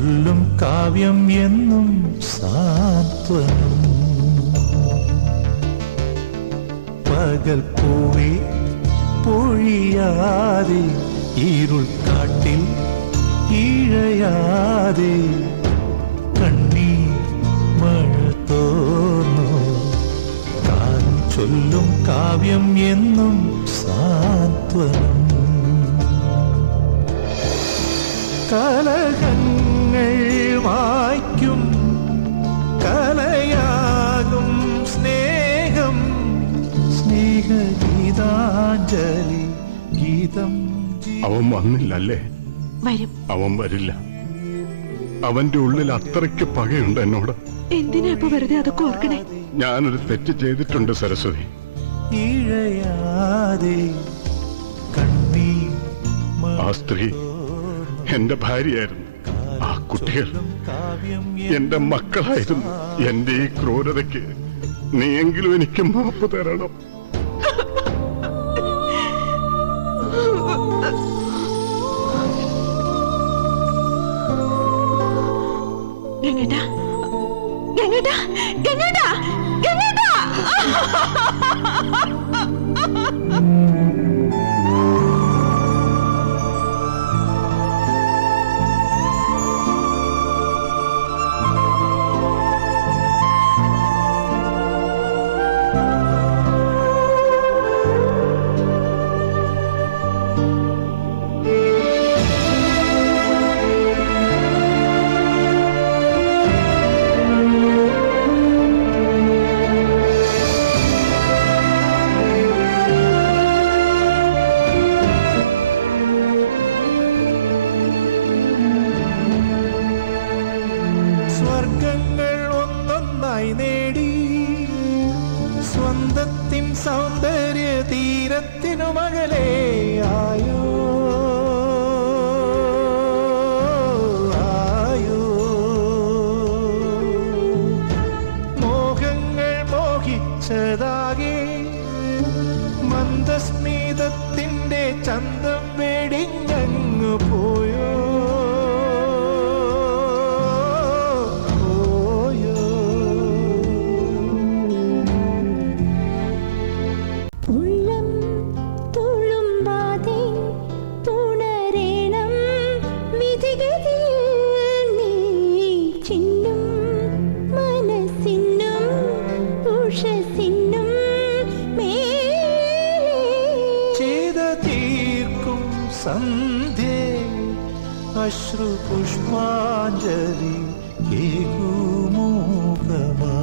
ചൊല്ലും കാവ്യം എന്നും സാന്ത്വനം. പകൽ പൂവേ പൊഴിയാതെ ഇരുൾ കാട്ടിൽ ഇഴയാതെ കണ്ണീർ മഴ തോർന്നു കാലം ചൊല്ലും കാവ്യം എന്നും സാന്ത്വനം. കലഹങ്ങൾ വായിക്കും കലയാകും സ്നേഹം സ്നേഹഗീതാഞ്ജലി ഗീതം. അവൻ വന്നില്ലല്ലേ? വരും. അവൻ വരില്ല. അവന്റെ ഉള്ളിൽ അത്രയ്ക്ക് പകയുണ്ട് എന്നോട്. എന്തിനാ ഇപ്പൊ വെറുതെ അതൊക്കെ ഓർക്കണേ? ഞാനൊരു തെറ്റ് ചെയ്തിട്ടുണ്ട് സരസ്വതി. ആ സ്ത്രീ എന്റെ ഭാര്യയായിരുന്നു. ആ കുട്ടികൾ എന്റെ മക്കളായിരുന്നു. എന്റെ ഈ ക്രൂരതയ്ക്ക് നീയെങ്കിലും എനിക്ക് മാപ്പ് തരണം. ഗംഗേട്ടാ, ഗംഗേട്ടാ, ഗംഗേട്ടാ, ഗംഗേട്ടാ. സ്വർഗങ്ങൾ ഒന്നൊന്നായി നേടി സ്വന്തത്തിൻ സൗന്ദര്യ തീരത്തിനു മകളെ ആയോ ആയോ. മോഹങ്ങൾ മോഹിച്ചതാകെ മന്ദസ്മിതത്തിന്റെ ചന്തം വെടിഞ്ഞങ്ങു പോയോ. സന്ധ്യേ അശ്രു പുഷ്പാഞ്ജലി ഏകുമൂകമാ.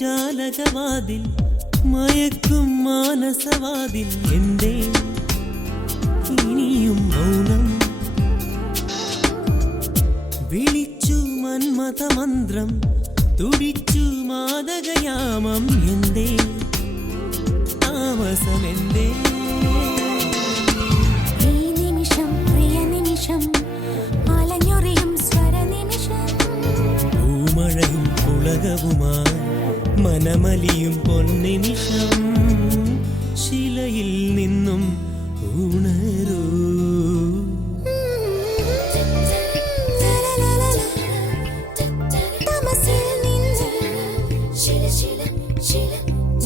ജാലകവാതിൽ മയക്കും മാനസവാതിൽ എന്തേ ഇനിയും മൗനം വിളിച്ചു മന്മഥമന്ത്രം തുടിച്ചു മാദകയാമം എന്തേ താമസമെന്തേ ഈ നിമിഷം പ്രിയ നിമിഷം അലഞ്ഞൊറിയും സ്വരനിമിഷം പൂമഴയും പുളകവുമായി മനമലിയും പൊന്നിമിഷം ശിലയിൽ നിന്നും ഉണരൂ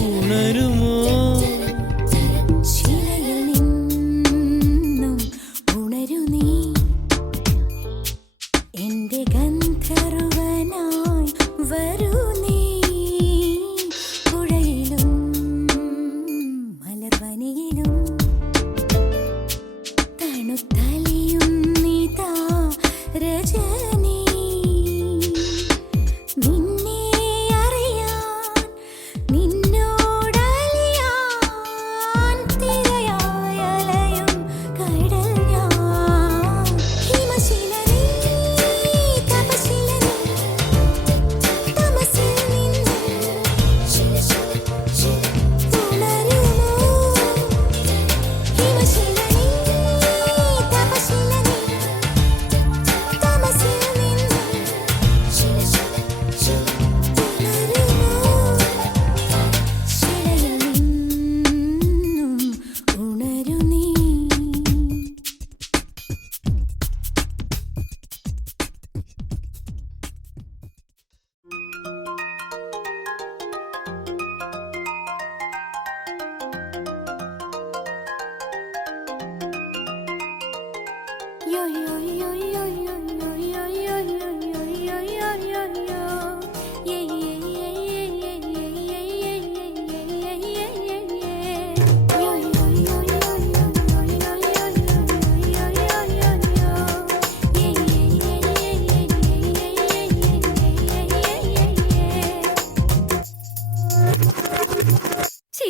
ഉണരുമോ ശിലയിൽ നിന്നും ഉണരു നീ എന്റെ ഗന്ധർവനായി വരൂ നീ പുഴയിലും മലർവനയിലും തണുത്തലിയും നീതാ രജനി നിന്നെ അറിയാൻ നിന്നോടലിയാൻ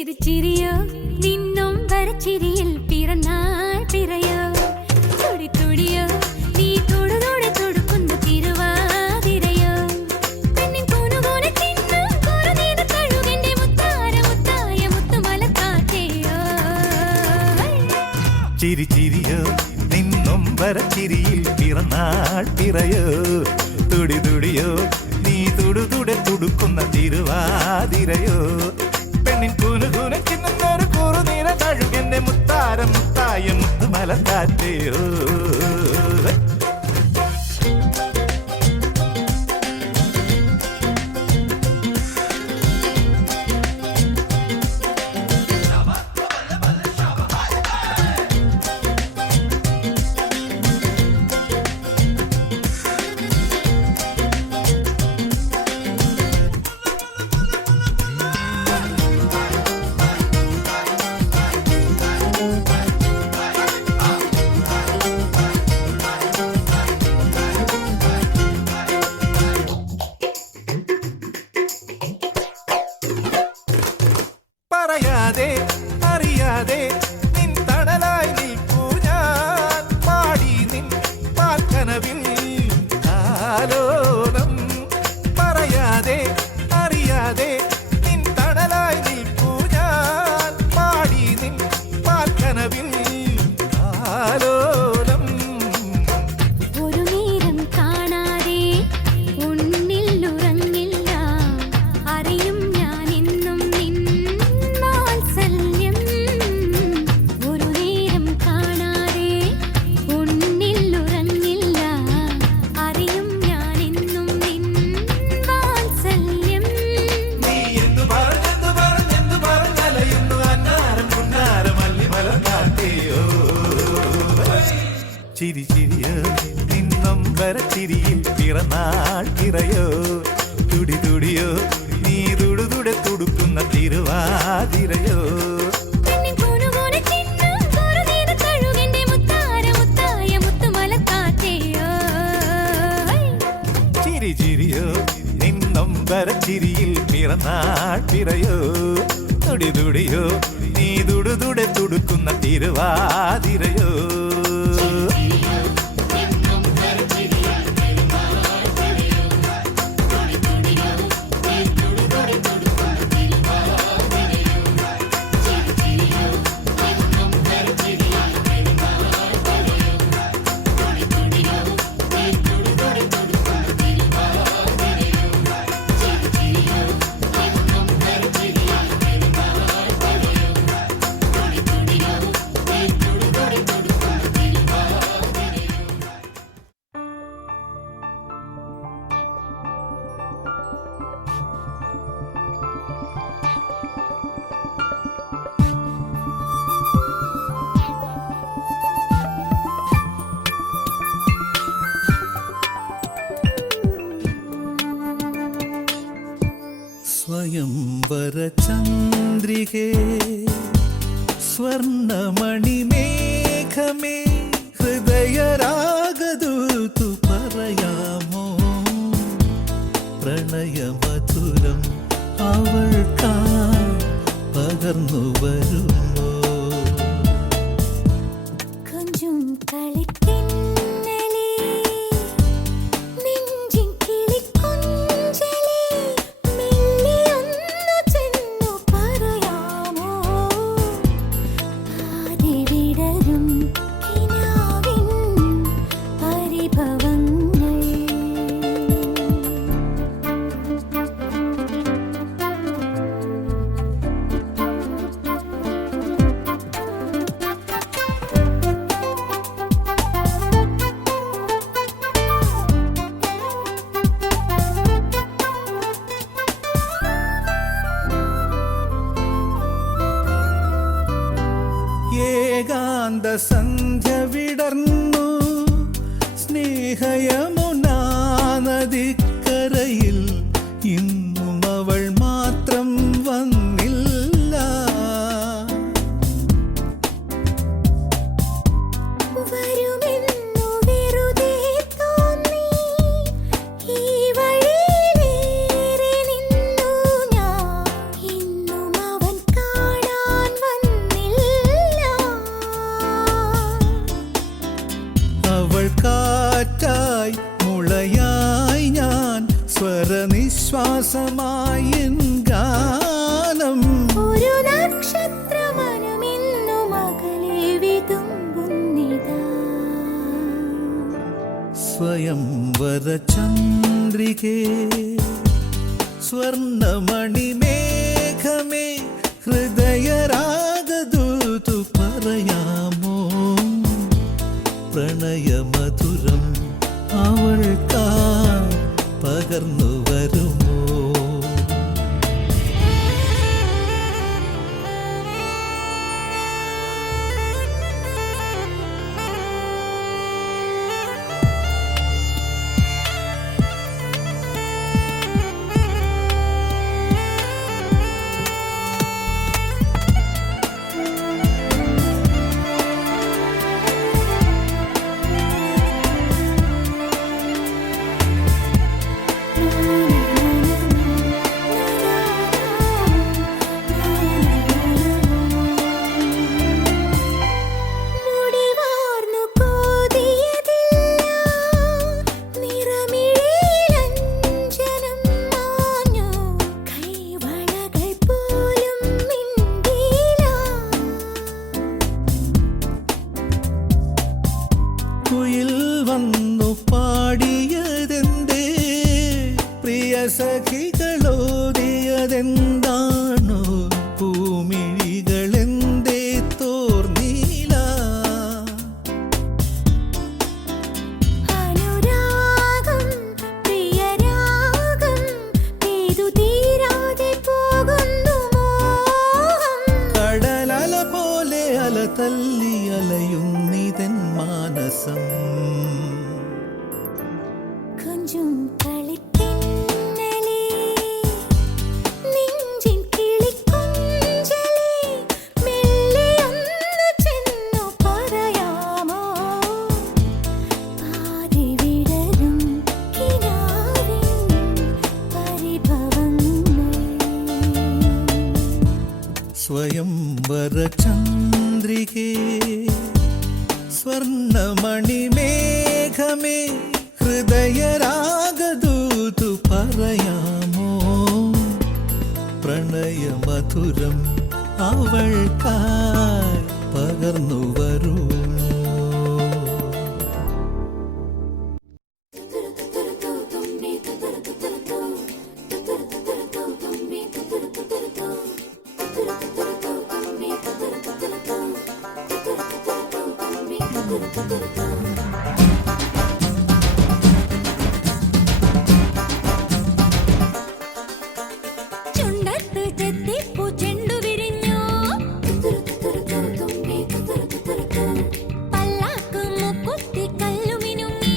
ചിരിച്ചിരിയോ നിന്നും വരച്ചിരിയിൽ പിറന്നാൾ പിറയോ തുടി തുടിയോ നീ തൊടുതോടെ തൊടുക്കുന്ന തിരുവാതിരയോ പെണ്ണിൻ കൂനുകൂനെ ചിന്നും കുറുനീത കഴുകന്റെ മുത്താര മുത്തായ മുത്തുമലക്കാറ്റയോ ചിരിച്ചിരിയോ നിന്നും വരച്ചിരിയിൽ പിറന്നാൾ പിറയോ തുടി തുടിയോ നീ തുടുതുടെ തുടുക്കുന്ന തിരുവാതിരയോ പെണ്ണിൻ കൂനുകൂനെ ചിന്നുന്നൊരു കുറുനീര കഴുകന്റെ മുത്താര മുത്തായ മുത്തുമലക്കാറ്റയോ പറയാതെ അറിയാതെ നിൻ തണലായി നിൽപ്പൂ ഞാൻ പാടി നിൻ പാൽക്കനവിൽ ആലോലം പറയാതെ അറിയാതെ നിൻ തണലായി നിൽപ്പൂ ഞാൻ പാടി നിൻ പാൽക്കനവിൽ ആലോലം ഒരു നേരം കാണാതെ ഉന്നിൽ ഉറങ്ങില്ല അറിയും ഞാൻ എന്നും നിൻ വാത്സല്യം ഒരു നേരം കാണാതെ ഉന്നിൽ ഉറങ്ങില്ല അറിയും ഞാൻ എന്നും നിൻ വാത്സല്യം നീ എന്തു പറഞ്ഞലയുന്നു അന്നാരം പുന്നാരം അല്ലിമലക്കാറ്റയോ ചിരി ചിരിയോ നിന്നും വരച്ചിരിയിൽ പിറന്നാൾ പിറയോ തുടി തുടിയോ നീ തുടുതുടെ തുടുക്കുന്ന തിരുവാതിരയോ പെണ്ണിൻ കൂനുകൂനെ ചിന്നും കുറുനീത കഴുകന്റെ മുത്താര മുത്തായ മുത്തുമലക്കാറ്റയോ ചിരി ചിരിയോ നിന്നും വരച്ചിരിയിൽ പിറന്നാൾ പിറയോ തുടി തുടിയോ നീ തുടുതുടെ തുടുക്കുന്ന തിരുവാതിരയോ സ്വയംവര ചന്ദ്രികേ സ്വർണമണിമേഘമേ ഹൃദയരാഗദൂതു പറയാമോ പ്രണയമധുരം അവൾക്കായി പകർന്നു വരുമോ കൊഞ്ചും കളിത്തിന്നലേ നെഞ്ചിൻ കിളിക്കൊഞ്ചലേ മെല്ലിയൊന്നു ചെന്നു പറയാമോ ആദി വിടരും കിനാവിൻ പരിഭവങ്ങൾ ഏകാന്ത സന്ധ്യ വിടർന്നു സ്നേഹയമുനാ നദിക്കരയിൽ ഇന്നും അവൾ മാത്രം വന്നില്ല വരുമെന്നു വെറുതെ തോന്നി ഈ വഴിയിലേറെ നിന്നു ഞാൻ ഇന്നും അവൻ കാണാതെ ശ്വാസമായി ഗാനം. ഒരു നക്ഷത്രമനമിന്നു മകളെ വിതുമ്പുന്നിതാ. സ്വയംവര ചന്ദ്രികേ സ്വർണമണിമേഘമേ ഹൃദയരാഗദൂതു പറയാമോ പ്രണയമധുരം അവൾക്കായി പകർന്നു വരുമോ. മുടിവാർന്നു കോതിയതില്ല, നിറമിഴിയിലഞ്ജനം മാഞ്ഞു, കൈവളകൾ പോലും മിണ്ടിയില്ല. കുയിൽ വന്നു പാടിയതെന്തേ പ്രിയ സഖികളോതിയതെന്താണോ പൂമിഴികളെന്തേ തോർന്നീല. അനുരാഗം പ്രിയരാഗം പെയ്തു തീരാതെ പോകുന്നു മോഹം. കടലല പോലെ അല തല്ലി അലയുന്നിതൻ മാനസം. കൊഞ്ചും കളിത്തിന്നലേ, നെഞ്ചിൻ കിളിക്കൊഞ്ചലേ, മെല്ലെയൊന്നു ചെന്നു പറയാമോ പാതി വിടരും കിനാവിൻ പരിഭവങ്ങൾ. സ്വയംവര ചന്ദ്രികേ സ്വർണമണിമേഘമേ ഹൃദയരാഗദൂതു പറയാമോ പ്രണയമധുരം അവൾക്കായി പകർന്നു വരുമോ. ചുണ്ടത്ത് ചെത്തിപ്പൂ ചെണ്ടു വിരിഞ്ഞു, പല്ലാക്ക് മുക്കുത്തി കല്ലുമിനുങ്ങി,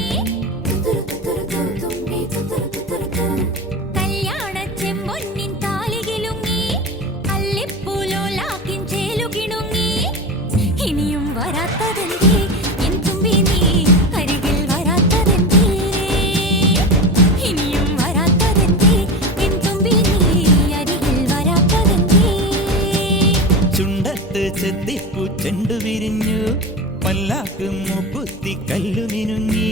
കല്യാണ ചെമ്പൊന്നിൻ താലികിലുങ്ങി, അല്ലിപ്പൂലോലാക്കിൻ ചേലുകിണുങ്ങി. ഇനിയും വരാത്തതെന്തേ എൻ തുമ്പി നീ അരികിൽ വരാത്തതെന്തേ, ഇനിയും വരാത്തതെന്തേ എൻ തുമ്പി നീ അരികിൽ വരാത്തതെന്തേ. ചുണ്ടത്ത് ചെത്തിപ്പൂ ചെണ്ടു വിരിഞ്ഞു, പല്ലാക്ക് മൂക്കുത്തി കല്ലു മിനുങ്ങി.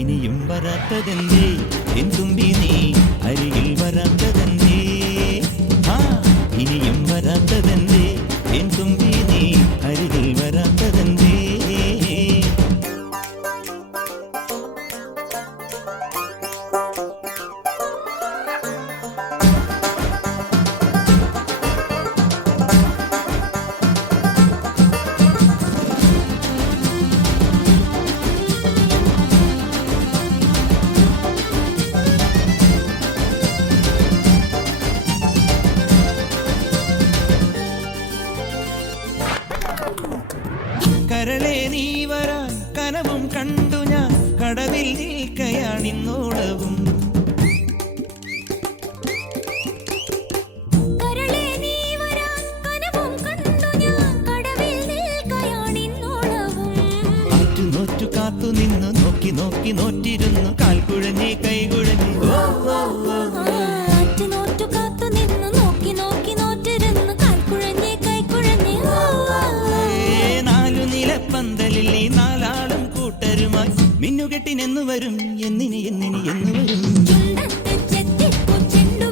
ഇനിയും വരാത്തതെന്തേ എൻ തുമ്പി നീ അരികിൽ വരാത്തതെന്തേ. ആ ഇനിയും വരാത്തതെന്തേ എൻ തുമ്പി നീ അരികിൽ വരാത്തതെന്തേ. കരളെ നീ വരാൻ കനവും കണ്ടു ഞാൻ, കടവിൽ നിൽക്കയാണിന്നോളവും. കരളേ നീ വരാൻ കനവും കണ്ടു ഞാൻ, കടവിൽ നിൽക്കയാണിന്നോളവും. നോറ്റു കാത്തു നിന്നു നോക്കി നോക്കി നോറ്റിരുന്നു, കാൽക്കുഴഞ്ഞേ കൈകുഴഞ്ഞേ. ആറ്റുനോറ്റു കാത്തു നിന്നു നോക്കി നോക്കി നോറ്റിരുന്നു, കാൽക്കുഴഞ്ഞേ കൈക്കുഴഞ്ഞേ. നാലു നിലപ്പന്തലിൽ നീ നാലാളും കൂട്ടരുമായി മിന്നുകെട്ടിനെന്നു വരും, എന്നിനി എന്നിനി എന്നു വരും. ചുണ്ടത്ത് ചെത്തിപ്പൂ ചെണ്ടു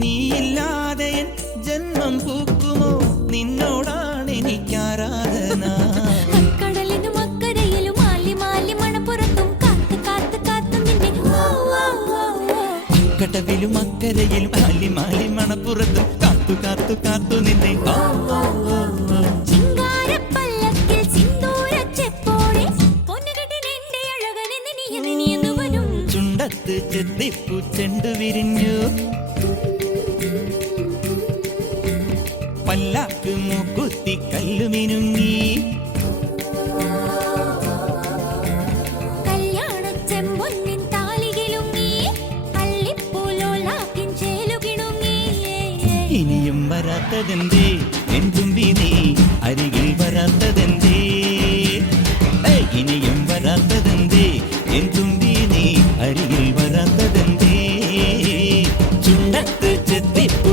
നീയില്ലാതെ എൻ ജന്മം പൂക്കുമോ നിന്നോടാണ് എനിക്കാരാധന അക്കടലിനും അക്കരയിലും മാലി മാലി മണപ്പുറത്തും കാത്ത് കാത്ത് കാത്തു നിന്നെ കടവിലും അക്കരയിലും മാലി മാലി മണപ്പുറത്തും കാത്തു കാത്തു കാത്തു നിന്നെ ചിങ്കാരപ്പല്ലക്കിൽ സിന്ദൂരച്ചെപ്പോടെ പൊന്നുകെട്ടിനെന്റെ അഴകനെ നിനിയെന്ന് വരും ചുണ്ടത്ത് ചെത്തിപ്പൂ ചെണ്ടു വിരിഞ്ഞു പല്ലാക്ക് മൂക്കുത്തി കല്ലുമിനുങ്ങി കല്യാണച്ചെമ്പൊന്നിൻ താലികിലുങ്ങി അള്ളിപ്പൂലോലാക്കിൻ ചേലുകിണുങ്ങി ഇനിയും വരാത്തതെന്തേ എൻ തുമ്പി നീ അരികിൽ വരാത്തതെന്തേ ഇനിയും വരാത്തതെന്തേ എൻ തുമ്പി നീ അരികിൽ വരാത്തതെന്തേ ചുണ്ടത്ത് ചെത്തിപ്പൂ